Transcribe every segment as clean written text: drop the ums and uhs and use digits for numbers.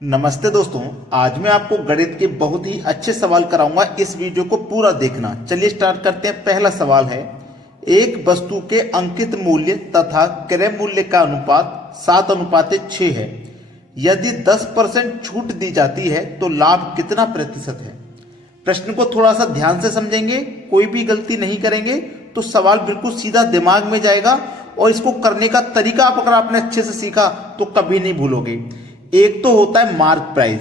नमस्ते दोस्तों, आज मैं आपको गणित के बहुत ही अच्छे सवाल कराऊंगा। इस वीडियो को पूरा देखना। चलिए स्टार्ट करते हैं। पहला सवाल है, एक वस्तु के अंकित मूल्य तथा क्रय मूल्य का अनुपात 7:6 है। यदि 10% छूट दी जाती है तो लाभ कितना प्रतिशत है। प्रश्न को थोड़ा सा ध्यान से समझेंगे, कोई भी गलती नहीं करेंगे तो सवाल बिल्कुल सीधा दिमाग में जाएगा और इसको करने का तरीका आप अगर आपने अच्छे से सीखा तो कभी नहीं भूलोगे। एक तो होता है मार्क प्राइस।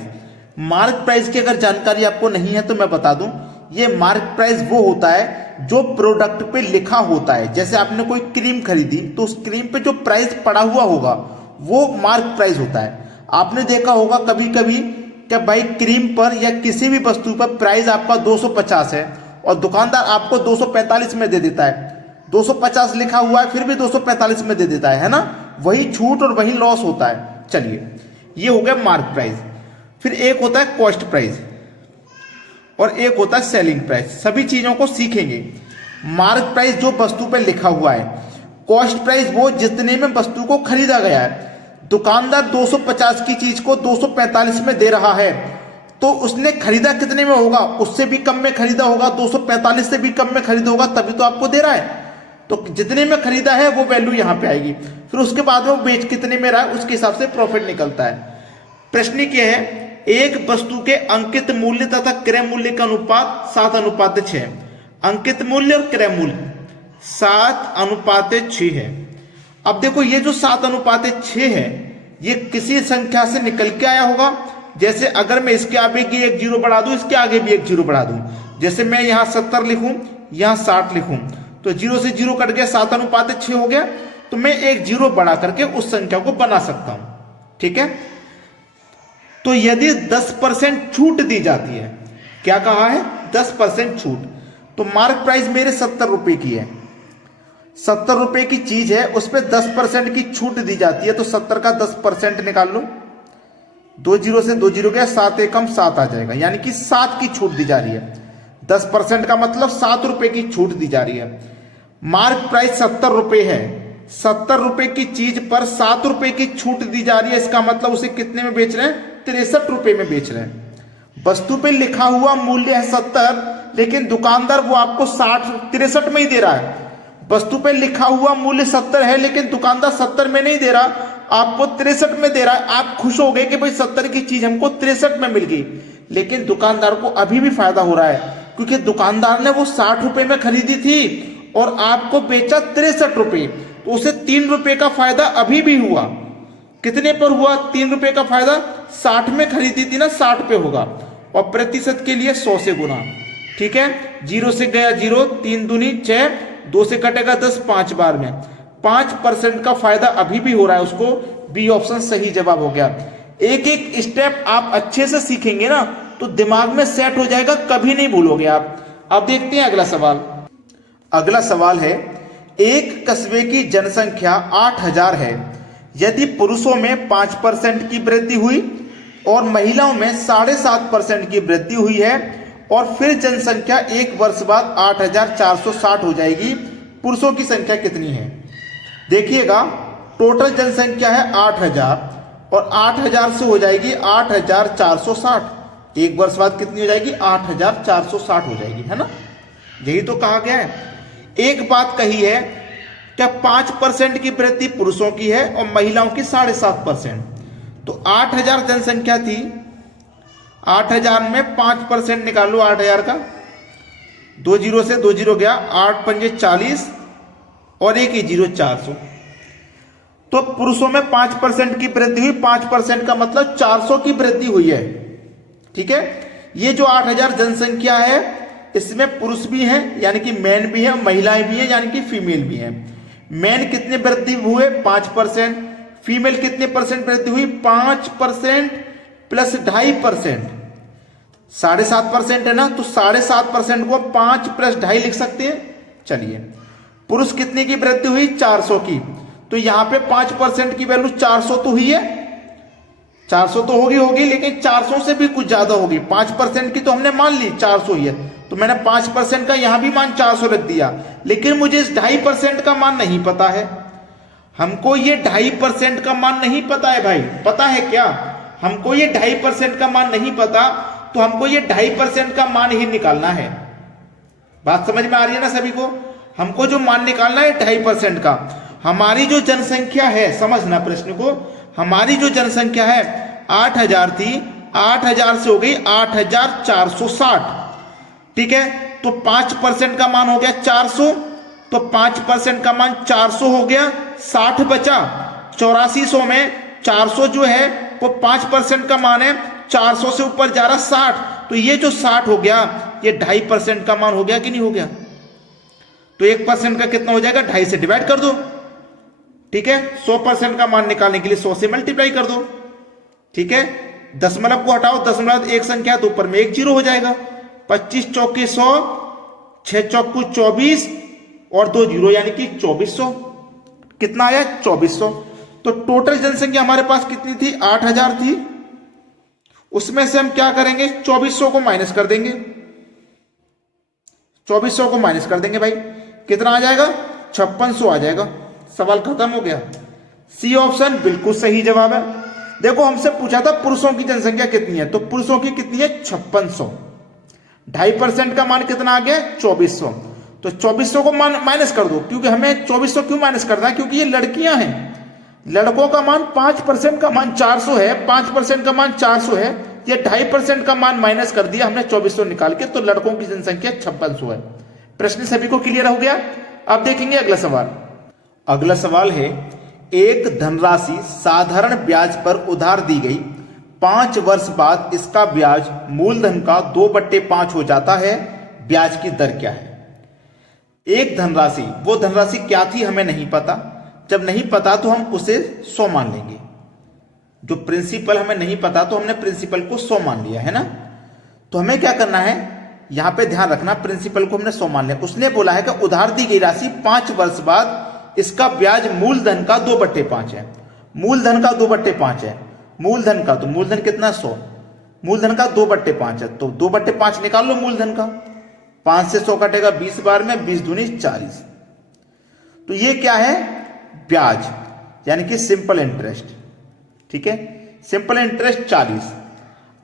मार्क प्राइस की अगर जानकारी आपको नहीं है तो मैं बता दूं, ये मार्क प्राइस वो होता है जो प्रोडक्ट पे लिखा होता है। जैसे आपने कोई क्रीम खरीदी तो उस क्रीम पे जो प्राइस पड़ा हुआ होगा वो मार्क प्राइस होता है। आपने देखा होगा कभी कभी कि भाई क्रीम पर या किसी भी वस्तु पर प्राइस आपका 250 है और दुकानदार आपको 245 में दे देता है। 250 लिखा हुआ है फिर भी 245 में दे देता है ना। वही छूट और वही लॉस होता है। चलिए, ये हो गया मार्क प्राइस। फिर एक होता है कॉस्ट प्राइस और एक होता है सेलिंग प्राइस। सभी चीजों को सीखेंगे। मार्क प्राइस जो वस्तु पर लिखा हुआ है, कॉस्ट प्राइस वो जितने में वस्तु को खरीदा गया है। दुकानदार 250 की चीज को 245 में दे रहा है तो उसने खरीदा कितने में होगा, उससे भी कम में खरीदा होगा, 245 से भी कम में खरीदा होगा, तभी तो आपको दे रहा है। तो जितने में खरीदा है वो वैल्यू यहां पे आएगी। फिर उसके बाद वो बेच कितने में रहा है उसके हिसाब से प्रॉफिट निकलता है। प्रश्न क्या है, एक वस्तु के अंकित मूल्य तथा क्रय मूल्य का अनुपात 7:6। अंकित मूल्य और क्रय मूल्य 7:6 है। अब देखो ये जो 7:6 है ये किसी संख्या से निकल के आया होगा। जैसे अगर मैं इसके आगे की एक जीरो बढ़ा दूं, इसके आगे भी एक जीरो बढ़ा दूं, जैसे मैं यहां 70 लिखूं, यहां 60 लिखूं, तो जीरो से जीरो कट गया, 7:6 हो गया। तो मैं एक जीरो बढ़ा करके उस संख्या को बना सकता हूं। ठीक है, तो यदि 10% छूट दी जाती है, क्या कहा है 10% छूट, तो मार्क प्राइस मेरे 70 रुपए की है। 70 रुपए की चीज है, उस पर 10% की छूट दी जाती है, तो 70 का 10% निकाल लो। 2 जीरो से 2 जीरो गया, 7 एकम 7 आ जाएगा, यानी कि 7 की छूट दी जा रही है। 10% का मतलब 7 रुपए की छूट दी जा रही है। मार्क प्राइस 70 रुपए है। 70 रुपए की चीज पर 7 रुपए की छूट दी जा रही है। इसका मतलब उसे कितने में बेच रहे हैं, 63 रुपए में बेच रहे हैं। वस्तु पे लिखा हुआ मूल्य है 70, लेकिन दुकानदार वो आपको 63 में ही दे रहा है। वस्तु पे लिखा हुआ मूल्य 70 है लेकिन दुकानदार 70 में नहीं दे रहा, आपको 63 में दे रहा है। आप खुश हो गए कि भाई 70 की चीज हमको 63 में मिल गई, लेकिन दुकानदार को अभी भी फायदा हो रहा है क्योंकि दुकानदार ने वो 60 रुपए में खरीदी थी और आपको बेचा 63 रुपए, तो उसे 3 रुपए का फायदा अभी भी हुआ। कितने पर हुआ 3 रुपए का फायदा, 60 में खरीदी थी ना, 60 पे होगा। और प्रतिशत के लिए 100 से गुना। ठीक है, जीरो से गया जीरो, 3 दूनी 6, 2 से कटेगा 10, 5 बार में 5% का फायदा अभी भी हो रहा है उसको। बी ऑप्शन सही जवाब हो गया। एक एक स्टेप आप अच्छे से सीखेंगे ना तो दिमाग में सेट हो जाएगा, कभी नहीं भूलोगे आप। अब देखते हैं अगला सवाल। अगला सवाल है, एक कस्बे की जनसंख्या 8000 है। यदि पुरुषों में 5% की वृद्धि हुई और महिलाओं में 7.5% की वृद्धि हुई है और फिर जनसंख्या एक वर्ष बाद 8460 हो जाएगी, पुरुषों की संख्या कितनी है। देखिएगा, टोटल जनसंख्या है 8000 और 8000 से हो जाएगी 8460। एक वर्ष बाद कितनी हो जाएगी, 8460 हो जाएगी, है ना। यही तो कहा गया है। एक बात कही है क्या 5% की वृद्धि पुरुषों की है और महिलाओं की 7.5%। तो 8000 जनसंख्या थी, 8000 में 5% निकालो 8000 का, 2 जीरो से 2 जीरो गया, 8 पंजे 40 और एक ही जीरो 400। तो पुरुषों में 5% की वृद्धि हुई, 5% का मतलब 400 की वृद्धि हुई है। ठीक है, ये जो 8000 जनसंख्या है इसमें पुरुष भी हैं यानी कि मैन भी है, महिलाएं भी हैं यानी कि फीमेल भी हैं। मैन कितने वृद्धि हुए, 5%। फीमेल कितने परसेंट वृद्धि हुई, 5% प्लस 2.5%, 7.5% है ना। तो 7.5% को 5 प्लस 2.5 लिख सकते हैं। चलिए, पुरुष कितने की वृद्धि हुई, 400 की। तो यहां पे 5% की वैल्यू 400 तो हुई है, 400 तो होगी लेकिन 400 से भी कुछ ज्यादा होगी। 5% की तो हमने मान ली 400 ही है, तो मैंने 5% का यहां भी मान 400 रख दिया, लेकिन मुझे इस 2.5% का मान नहीं पता है। हमको ये 2.5% का मान नहीं पता है भाई। पता है क्या, हमको ये 2.5% का मान नहीं पता, तो हमको ये 2.5% का मान ही निकालना है। बात समझ में आ रही है ना सभी को? हमको जो मान निकालना है 2.5% का। हमारी जो जनसंख्या है, समझना प्रश्न को, हमारी जो जनसंख्या है 8,000 थी, 8,000 से हो गई 8,460, ठीक है। तो 5% का मान हो गया 400, तो 5% का मान 400 हो गया, 60 बचा। 8400 में 400 जो है वो 5% का मान है, 400 से ऊपर जा रहा 60, तो ये जो 60 हो गया ये 2.5% का मान हो गया कि नहीं हो गया? तो 1% का कितना हो जाएगा? 2.5 से डिवाइड कर दो, ठीक है। 100% का मान निकालने के लिए 100 से मल्टीप्लाई कर दो, ठीक है। दशमलव को हटाओ, दशमलव एक संख्या है तो ऊपर में 1 जीरो हो जाएगा। 25 चौके 100, 6 चौकू 24 और 2 जीरो यानी कि 2400। कितना आया? 2400। तो टोटल जनसंख्या हमारे पास कितनी थी? 8,000 थी। उसमें से हम क्या करेंगे? 2400 को माइनस कर देंगे, 2400 को माइनस कर देंगे भाई, कितना आ जाएगा? 5600 आ जाएगा। सवाल खत्म हो गया। सी ऑप्शन बिल्कुल सही जवाब है। देखो हमसे पूछा था पुरुषों की जनसंख्या कितनी है, तो पुरुषों की कितनी है? 5600। 2.5% का मान कितना आ गया? 2400। तो 2400 को माइनस कर दो, क्योंकि हमें 2400 क्यों माइनस करना है? क्योंकि ये लड़कियां हैं। लड़कों का मान 5% का मान 400 है, 5% का मान 400 है, ये 2.5% का मान माइनस कर दिया हमने 2400 निकाल के, तो लड़कों की जनसंख्या 5600 है। प्रश्न सभी को क्लियर हो गया? अब देखेंगे अगला सवाल। अगला सवाल है, एक धनराशि साधारण ब्याज पर उधार दी गई, 5 वर्ष बाद इसका ब्याज मूलधन का 2/5 हो जाता है, ब्याज की दर क्या है? एक धनराशि, वो धनराशि क्या थी हमें नहीं पता। जब नहीं पता तो हम उसे 100 मान लेंगे। जो प्रिंसिपल हमें नहीं पता तो हमने प्रिंसिपल को 100 मान लिया है ना। तो हमें क्या करना है, यहां पे ध्यान रखना, प्रिंसिपल को हमने 100 मान लिया। उसने बोला है कि उधार दी गई राशि 5 वर्ष बाद इसका ब्याज मूलधन का 2/5 है। मूलधन का 2/5 है। मूलधन का, तो मूलधन कितना? 100। मूलधन का 2/5 है, तो 2/5 निकाल लो मूलधन का। 5 से 100 कटेगा 20 बार में, 20 दूनी 40। तो ये क्या है? ब्याज, यानी कि सिंपल इंटरेस्ट, ठीक है। Simple interest 40।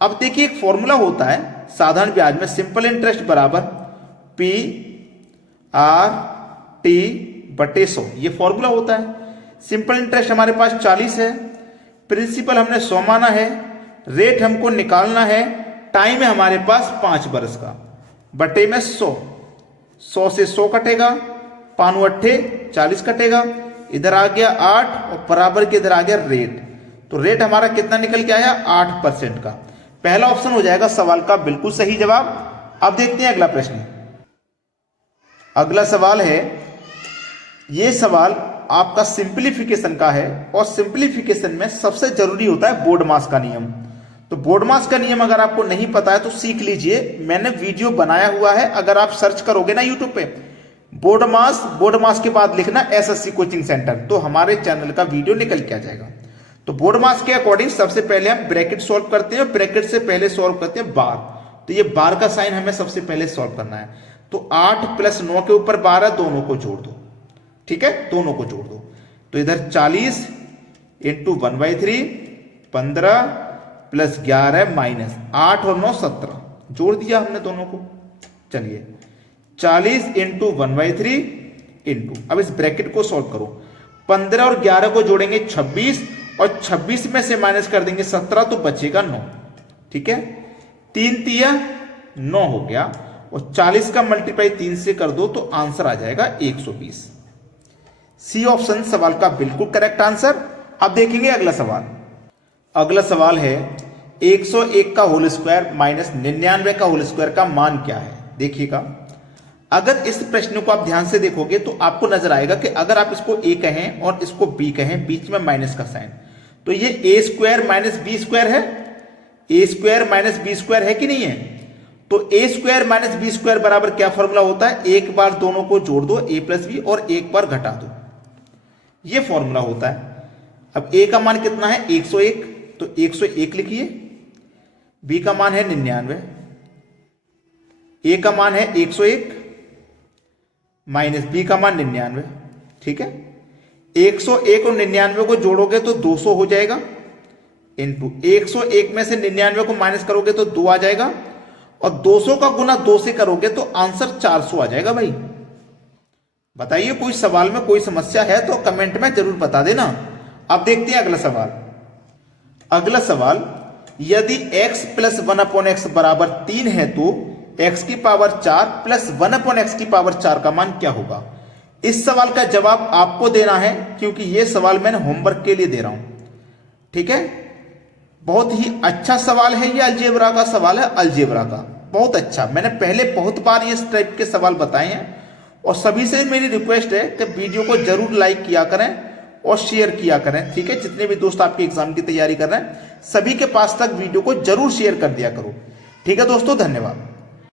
अब देखिए एक फॉर्मूला होता है साधारण ब्याज में, सिंपल इंटरेस्ट बराबर P/R/T/100, ये फॉर्मूला होता है। सिंपल इंटरेस्ट हमारे पास 40 है, प्रिंसिपल हमने 100 माना है, रेट हमको निकालना है, टाइम है हमारे पास 5 वर्ष का, बटे में 100। 100 से 100 कटेगा, 5 अट्ठे 40 कटेगा, इधर आ गया 8 और बराबर के इधर आ गया रेट। तो रेट हमारा कितना निकल के आया? 8% का। पहला ऑप्शन हो जाएगा सवाल का बिल्कुल सही जवाब। अब देखते हैं अगला प्रश्न। अगला सवाल है, यह सवाल आपका सिंप्लीफिकेशन का है, और सिंप्लीफिकेशन में सबसे जरूरी होता है बोर्डमास का नियम। तो बोर्डमास का नियम अगर आपको नहीं पता है तो सीख लीजिए, मैंने वीडियो बनाया हुआ है, अगर आप सर्च करोगे ना यूट्यूब पे बोर्डमास के बाद लिखना एसएससी कोचिंग सेंटर, तो हमारे चैनल का वीडियो निकल के आ जाएगा। तो बोर्डमास के अकॉर्डिंग सबसे पहले हम ब्रैकेट सॉल्व करते हैं, ब्रैकेट से पहले सॉल्व करते हैं बार। तो ये बार का साइन हमें सबसे पहले सॉल्व करना है। तो 8 + 9 के ऊपर 12, दोनों को जोड़ दो, ठीक है, दोनों को जोड़ दो। तो इधर 40 × 1/3, 15 + 11 - 8 और 9 17, जोड़ दिया हमने दोनों को। चलिए 40 × 1/3 इंटू, अब इस ब्रैकेट को सॉल्व करो। 15 और 11 को जोड़ेंगे 26, और 26 में से माइनस कर देंगे 17, तो बचेगा 9, ठीक है। 3 तिया 9 हो गया, और 40 का मल्टीप्लाई 3 से कर दो तो आंसर आ जाएगा 120। सी ऑप्शन सवाल का बिल्कुल करेक्ट आंसर। अब देखेंगे अगला सवाल। अगला सवाल है 101 का होल स्क्वायर माइनस 99 का होल स्क्वायर का मान क्या है? देखिएगा, अगर इस प्रश्न को आप ध्यान से देखोगे तो आपको नजर आएगा कि अगर आप इसको a कहें और इसको b कहें, बीच में माइनस का साइन, तो ये a² - b² है, a² - b² है कि नहीं है? तो a² - b² बराबर क्या फॉर्मूला होता है? एक बार दोनों को जोड़ दो a + b और एक बार घटा दो, ये फॉर्मूला होता है। अब a का मान कितना है? 101, तो 101 लिखिए, b का मान है 99, a का मान है 101 माइनस b का मान 99, ठीक है। 101 और 99 को जोड़ोगे तो 200 हो जाएगा, इंटू 101 में से 99 को माइनस करोगे तो 2 आ जाएगा, और 200 का गुना 2 से करोगे तो आंसर 400 आ जाएगा भाई। बताइए कोई सवाल में कोई समस्या है तो कमेंट में जरूर बता देना। अब देखते हैं अगला सवाल। अगला सवाल, यदि x प्लस 1/x बराबर 3 है तो x की पावर 4 प्लस 1/x की पावर 4 का मान क्या होगा। इस सवाल का जवाब आपको देना है, क्योंकि यह सवाल मैंने होमवर्क के लिए दे रहा हूं। ठीक है, बहुत ही अच्छा सवाल है, ये अलजेब्रा का सवाल है, अलजेब्रा का बहुत अच्छा। मैंने पहले बहुत बार इस टाइप के सवाल बताए हैं, और सभी से मेरी रिक्वेस्ट है कि वीडियो को जरूर लाइक किया करें और शेयर किया करें। ठीक है, जितने भी दोस्त आपके एग्जाम की तैयारी कर रहे हैं सभी के पास तक वीडियो को जरूर शेयर कर दिया करो। ठीक है दोस्तों, धन्यवाद।